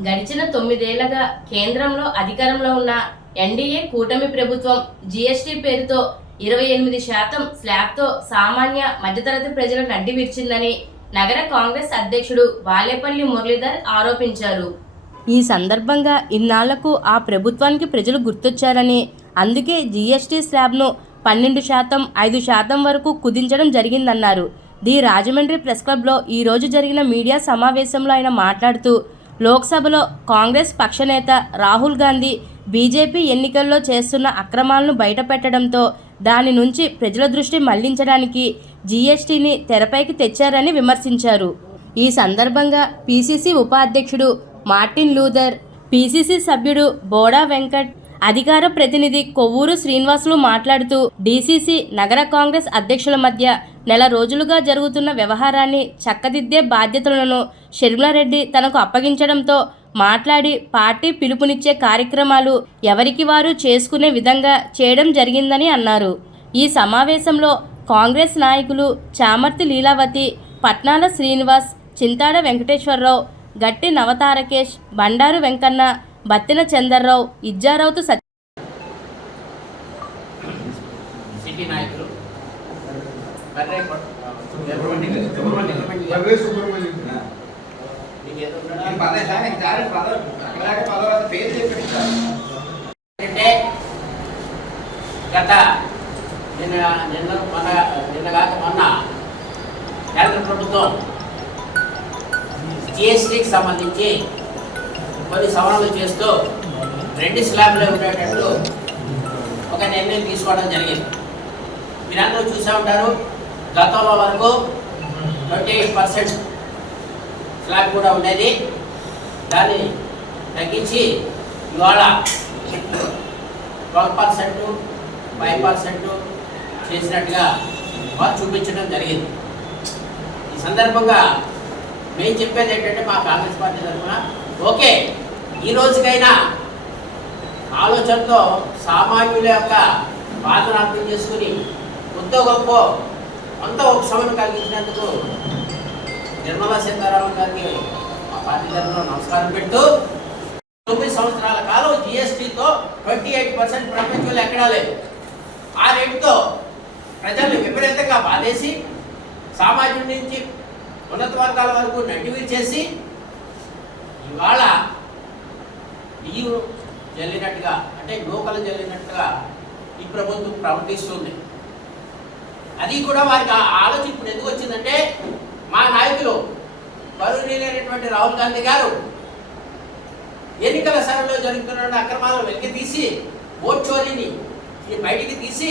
గడిచిన తొమ్మిదేళ్ళగా కేంద్రంలో అధికారంలో ఉన్న ఎన్డీఏ కూటమి ప్రభుత్వం జీఎస్టీ పేరుతో ఇరవై ఎనిమిది శాతం స్లాబ్తో సామాన్య మధ్యతరగతి ప్రజలను నడ్డి విరిచిందని నగర కాంగ్రెస్ అధ్యక్షుడు బాలేపల్లి మురళీధర్ ఆరోపించారు. ఈ సందర్భంగా ఇన్నాళ్ళకు ఆ ప్రభుత్వానికి ప్రజలు గుర్తొచ్చారని అందుకే జీఎస్టీ స్లాబ్ను పన్నెండు శాతం ఐదు శాతం వరకు కుదించడం జరిగిందన్నారు. ది రాజమండ్రి ప్రెస్ క్లబ్లో ఈ రోజు జరిగిన మీడియా సమావేశంలో ఆయన మాట్లాడుతూ లోక్సభలో కాంగ్రెస్ పక్షనేత రాహుల్ గాంధీ బీజేపీ ఎన్నికల్లో చేస్తున్న అక్రమాలను బయటపెట్టడంతో దాని నుంచి ప్రజల దృష్టి మళ్ళించడానికి జీఎస్టీని తెరపైకి తెచ్చారని విమర్శించారు. ఈ సందర్భంగా పీసీసీ ఉపాధ్యక్షుడు మార్టిన్ లూథర్ పీసీసీ సభ్యుడు బోడా వెంకట్ అధికార ప్రతినిధి కొవ్వూరు శ్రీనివాసులు మాట్లాడుతూ డీసీసీ నగర కాంగ్రెస్ అధ్యక్షుల మధ్య నెల రోజులుగా జరుగుతున్న వ్యవహారాన్ని చక్కదిద్దే బాధ్యతలను షర్మిలారెడ్డి తనకు అప్పగించడంతో మాట్లాడి పార్టీ పిలుపునిచ్చే కార్యక్రమాలు ఎవరికి వారు చేసుకునే విధంగా చేయడం జరిగిందని అన్నారు. ఈ సమావేశంలో కాంగ్రెస్ నాయకులు చామర్తి లీలావతి పట్నాల శ్రీనివాస్ చింతాడ వెంకటేశ్వరరావు గట్టి నవతారకేష్ బండారు వెంకన్న బత్తిన చందర్రావు ఇజ్జారావుతు సిటీ నాయకులు. అంటే గత నిన్న నిన్న మన నిన్న కాక మొన్న కేంద్ర ప్రభుత్వం జిఎస్టీకి సంబంధించి కొన్ని సవరణలు చేస్తూ రెండు స్లాబ్లు ఉండేటట్టు ఒక నిర్ణయం తీసుకోవడం జరిగింది. మీరందరూ చూసే ఉంటారు. గతంలో వరకు ట్వంటీ ఎయిట్ పర్సెంట్ స్లాబ్ కూడా ఉండేది. దాన్ని తగ్గించి ఇవాళ ట్వెల్వ్ పర్సెంట్ ఫైవ్ పర్సెంట్ చేసినట్టుగా వారు చూపించడం జరిగింది. ఈ సందర్భంగా మేము చెప్పేది ఏంటంటే మా కాంగ్రెస్ పార్టీ తరఫున ఓకే ఈ రోజుకైనా ఆలోచనతో సామాన్యుల యొక్క బాధను అర్థం చేసుకుని ఎంతో గొప్ప ఒక ఉపశమనం కలిగించినందుకు నిర్మలా సీతారామన్ గారికి మా పార్టీ తరఫున నమస్కారం పెడుతూ తొమ్మిది సంవత్సరాల కాలం జిఎస్టీతో ట్వంటీ ఎయిట్ పర్సెంట్ ప్రపంచంలో ఎక్కడా లేదు. ఆ రేటుతో ప్రజలు విపరీతంగా బాధేసి సామాజిక నుంచి ఉన్నత వర్గాల వరకు నడ్డివి చేసి ఇవాళ బియ్యం జల్లినట్టుగా అంటే నూకలు జల్లినట్టుగా ఈ ప్రభుత్వం ప్రవర్తిస్తుంది. అది కూడా వారికి ఆ ఆలోచన ఇప్పుడు ఎందుకు వచ్చిందంటే మా నాయకులు బరువులేనటువంటి రాహుల్ గాంధీ గారు ఎన్నికల సరళిలో జరుగుతున్న అక్రమాలను వెలికి తీసి ఓట్ చోరీని బయటికి తీసి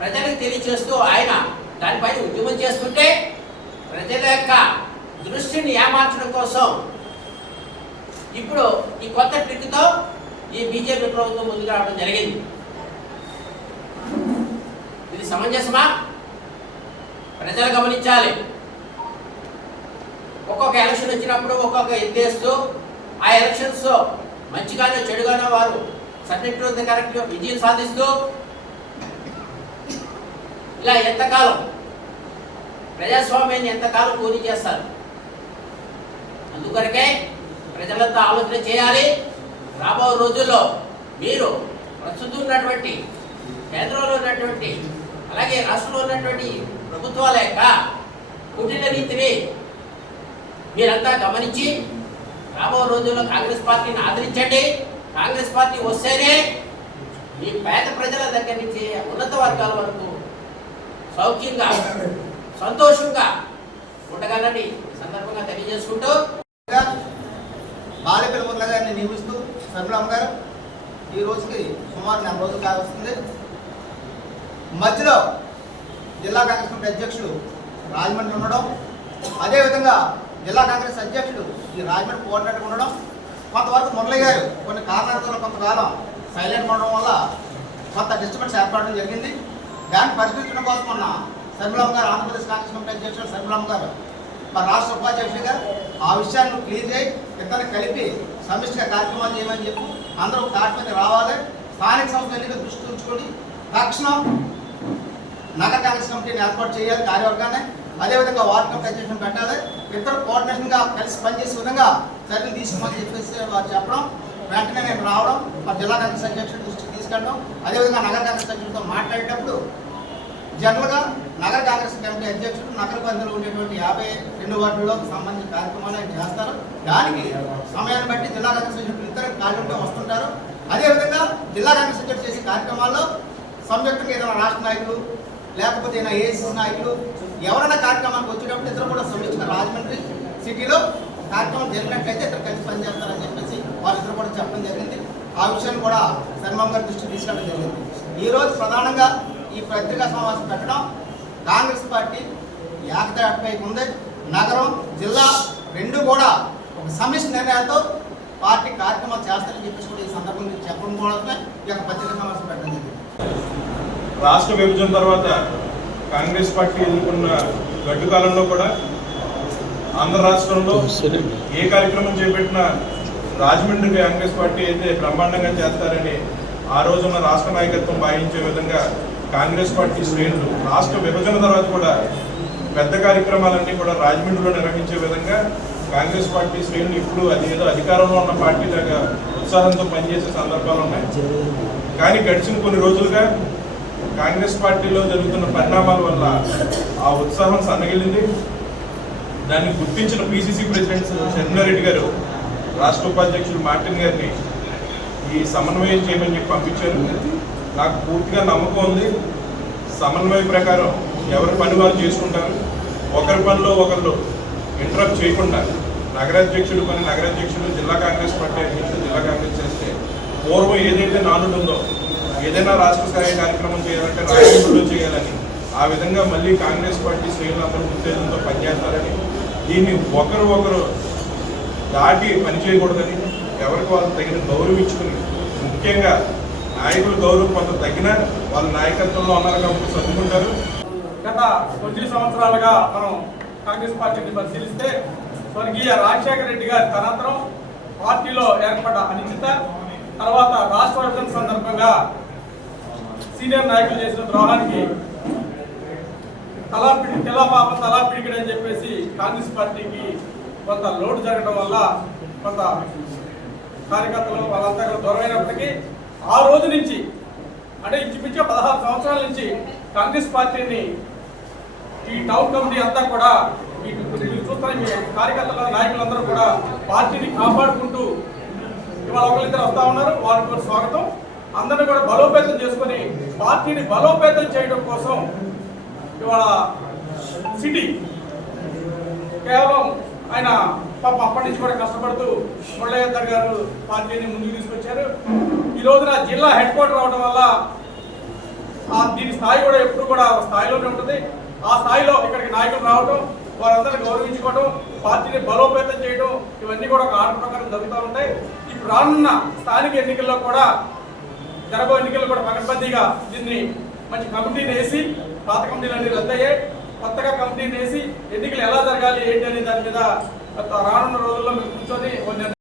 ప్రజలకు తెలియచేస్తూ ఆయన దానిపై ఉద్యమం చేస్తుంటే ప్రజల యొక్క దృష్టిని ఏమార్చడం కోసం ఇప్పుడు ఈ కొత్త ట్రిక్తో ఈ బీజేపీ ప్రభుత్వం ముందుకు రావడం జరిగింది. ఇది సమంజసమా? ప్రజలు గమనించాలి. ఒక్కొక్క ఎలక్షన్ వచ్చినప్పుడు ఒక్కొక్క ఎత్తేస్తూ ఆ ఎలక్షన్స్ మంచిగానో చెడుగానో వారు సబ్జెక్ట్ కరెక్ట్ విజయం సాధిస్తూ ఇలా ఎంతకాలం ప్రజాస్వామ్యాన్ని ఎంతకాలం పూర్తి చేస్తారు? అందుకొరకే ప్రజలంతా ఆలోచన చేయాలి. రాబో రోజుల్లో మీరు ప్రస్తుతం ఉన్నటువంటి కేంద్రంలో ఉన్నటువంటి అలాగే రాష్ట్రంలో ఉన్నటువంటి ప్రభుత్వాల యొక్క కుటిల రీతిని మీరంతా గమనించి రాబో రోజుల్లో కాంగ్రెస్ పార్టీని ఆదరించండి. కాంగ్రెస్ పార్టీ వస్తేనే ఈ పేద ప్రజల దగ్గర నుంచి ఉన్నత వర్గాల వరకు సౌఖ్యంగా సంతోషంగా ఉండగలని సందర్భంగా తెలియజేసుకుంటూ బాలపిల్ల మురళ గారిని నియమిస్తూ సర్మిలమ్మ గారు ఈ రోజుకి సుమారు నెల రోజులు కావస్తుంది మధ్యలో జిల్లా కాంగ్రెస్ కమిటీ అధ్యక్షుడు రాజమండ్రి ఉండడం అదేవిధంగా జిల్లా కాంగ్రెస్ అధ్యక్షుడు ఈ రాజమండ్రి కోఆర్డినేటర్ ఉండడం కొంతవరకు మురళి గారు కొన్ని కారణాలతో కొంతకాలం సైలెంట్ ఉండడం వల్ల కొంత డిస్టర్బెన్స్ ఏర్పడడం జరిగింది. దాన్ని పరిష్కరించడం కోసం మొన్న శర్మిలమ్మ గారు ఆంధ్రప్రదేశ్ కాంగ్రెస్ కమిటీ అధ్యక్షుడు శర్మిలమ్మ గారు మా రాష్ట్ర ఉపాధ్యక్షుడిగా ఆ విషయాన్ని క్లియర్ చేయి ఇద్దరు కలిపి సమిష్టిగా కార్యక్రమాలు చేయమని చెప్పి. అందరూ తాటి మీద రావాలి. స్థానిక సంస్థల ఎన్నిక దృష్టి ఉంచుకొని తక్షణం నగర కాంగ్రెస్ కమిటీని ఏర్పాటు చేయాలి కార్యవర్గాన్ని. అదేవిధంగా వార్డు కమిటీ పెట్టాలి. ఇద్దరు కోఆర్డినేషన్గా కలిసి పనిచేసే విధంగా చర్యలు తీసుకోమని చెప్పేసి వారు చెప్పడం. వెంటనే నేను రావడం మా జిల్లా కాంగ్రెస్ అధ్యక్షుడి దృష్టికి తీసుకెళ్ళడం. అదేవిధంగా నగర కాంగ్రెస్ అధ్యక్షుడితో మాట్లాడేటప్పుడు జనరల్గా నగర కాంగ్రెస్ కమిటీ అధ్యక్షుడు నగర పరిధిలో ఉండేటువంటి యాభై రెండు వార్డులకు సంబంధించిన కార్యక్రమాలు ఆయన చేస్తారు. దానికి సమయాన్ని బట్టి జిల్లా కాంగ్రెస్ అధ్యక్షుడు ఇద్దరు కాళ్ళుంటే వస్తుంటారు. అదేవిధంగా జిల్లా కాంగ్రెస్ అధ్యక్షుడు చేసే కార్యక్రమాల్లో సంయుక్తంగా ఏదైనా రాష్ట్ర నాయకులు లేకపోతే నా ఏఐసిసి నాయకులు ఎవరైనా కార్యక్రమానికి వచ్చేటప్పుడు ఇద్దరు కూడా సంయుక్తంగా రాజమండ్రి సిటీలో కార్యక్రమం జరిగినట్లయితే ఇద్దరు కలిసి పనిచేస్తారని చెప్పేసి వాళ్ళిద్దరు కూడా చెప్పడం జరిగింది. ఆ విషయాన్ని కూడా శర్మం గారి దృష్టి తీసుకెళ్ళడం జరిగింది. ఈరోజు ప్రధానంగా ఈ పత్రికా సమావేశం పెట్టడం కాంగ్రెస్ పార్టీ ఏకతాటిపై ఉంది. నగరం జిల్లా రెండు కూడా ఒక సమిష్టి నిర్ణయాలతో పార్టీ కార్యక్రమాలు చేస్తారని చెప్పేసి కూడా ఈ సందర్భంగా చెప్పడం కూడా ఈ యొక్క పత్రికా సమావేశం రాష్ట్ర విభజన తర్వాత కాంగ్రెస్ పార్టీ ఎదుర్కొన్న గడ్డు కాలంలో కూడా ఆంధ్ర రాష్ట్రంలో ఏ కార్యక్రమం చేపట్టినా రాజమండ్రి కాంగ్రెస్ పార్టీ అయితే బ్రహ్మాండంగా చేస్తారని ఆ రోజున రాష్ట్ర నాయకత్వం భావించే విధంగా కాంగ్రెస్ పార్టీ శ్రేణులు రాష్ట్ర విభజన తర్వాత కూడా పెద్ద కార్యక్రమాలన్నీ కూడా రాజమండ్రిలో నిర్వహించే విధంగా కాంగ్రెస్ పార్టీ శ్రేణులు ఇప్పుడు అదేదో అధికారంలో ఉన్న పార్టీ లాగా ఉత్సాహంతో పనిచేసే సందర్భాలు ఉన్నాయి. కానీ గడిచిన కొన్ని రోజులుగా కాంగ్రెస్ పార్టీలో జరుగుతున్న పరిణామాల వల్ల ఆ ఉత్సాహం సన్నగిల్లింది దాన్ని గుర్తించిన పిసిసి ప్రెసిడెంట్ చంద్రారెడ్డి గారు రాష్ట్ర ఉపాధ్యక్షుడు మార్టిన్ గారిని ఈ సమన్వయం చేయమని చెప్పి పంపించారు. నాకు పూర్తిగా నమ్మకం ఉంది. సమన్వయ ప్రకారం ఎవరి పని వారు చేసుకుంటారు. ఒకరి పనిలో ఒకళ్ళు ఇంటరప్ట్ చేయకుండా నగరాధ్యక్షుడు పని నగరాధ్యక్షుడు జిల్లా కాంగ్రెస్ పార్టీ అధ్యక్షుడు జిల్లా కాంగ్రెస్ చేస్తే పూర్వం ఏదైతే నానుడు ఉందో ఏదైనా రాష్ట్ర స్థాయి కార్యక్రమం చేయాలంటే రాజకీయంలో చేయాలని ఆ విధంగా మళ్ళీ కాంగ్రెస్ పార్టీ శ్రేణులందరూ ఉత్తేజంతో పనిచేస్తారని దీన్ని ఒకరు ఒకరు దాటి పని చేయకూడదని ఎవరికి వాళ్ళు తగిన గౌరవం ఇచ్చుకుని ముఖ్యంగా నాయకుల గౌరవం కొంత తగిన వాళ్ళ నాయకత్వంలో ఉన్నారు కాబట్టి గత కొద్ది సంవత్సరాలుగా మనం కాంగ్రెస్ పార్టీని పరిశీలిస్తే స్వర్గీయ రాజశేఖర రెడ్డి గారి తనంతరం పార్టీలో ఏర్పడ్డ అనిశ్చిత తర్వాత రాష్ట్ర విభజన సందర్భంగా సీనియర్ నాయకులు చేసిన ద్రోహానికి తలాపిడి పిడి తెలా పాప తలా అని చెప్పేసి కాంగ్రెస్ పార్టీకి కొంత లోటు జరగడం వల్ల కొంత కార్యకర్తలు వాళ్ళంతా కూడా దూరమైనప్పటికీ ఆ రోజు నుంచి అంటే ఇంచుమించు పదహారు సంవత్సరాల నుంచి కాంగ్రెస్ పార్టీని ఈ టౌన్ కమిటీ అంతా కూడా ఈ మీరు చూస్తున్న మీ కార్యకర్తల నాయకులందరూ కూడా పార్టీని కాపాడుకుంటూ ఇవాళ ఒకరిద్దరు వస్తూ ఉన్నారు. వారికి స్వాగతం. అందరిని కూడా బలోపేతం చేసుకొని పార్టీని బలోపేతం చేయడం కోసం ఇవాళ సిటీ కేవలం ఆయన పాప అప్పటి నుంచి కూడా కష్టపడుతూ మురళీధర్ గారు పార్టీని ముందుకు తీసుకొచ్చారు. ఈ రోజున జిల్లా హెడ్ క్వార్టర్ అవడం వల్ల ఆ దీని స్థాయి కూడా ఎప్పుడు కూడా స్థాయిలోనే ఉంటుంది. ఆ స్థాయిలో ఇక్కడికి నాయకులు రావడం వారందరిని గౌరవించుకోవడం పార్టీని బలోపేతం చేయడం ఇవన్నీ కూడా ఒక ఆట ప్రకారం జరుగుతూ ఉంటాయి. ఇప్పుడు రానున్న స్థానిక ఎన్నికల్లో కూడా జరగబో ఎన్నికలు కూడా పకడ్బందీగా దీన్ని మంచి కమిటీని వేసి పాత కమిటీలన్నీ రద్దయ్యాయి. కొత్తగా కమిటీని వేసి ఎన్నికలు ఎలా జరగాలి ఏంటి అనే దాని మీద రానున్న రోజుల్లో మేము కూర్చొని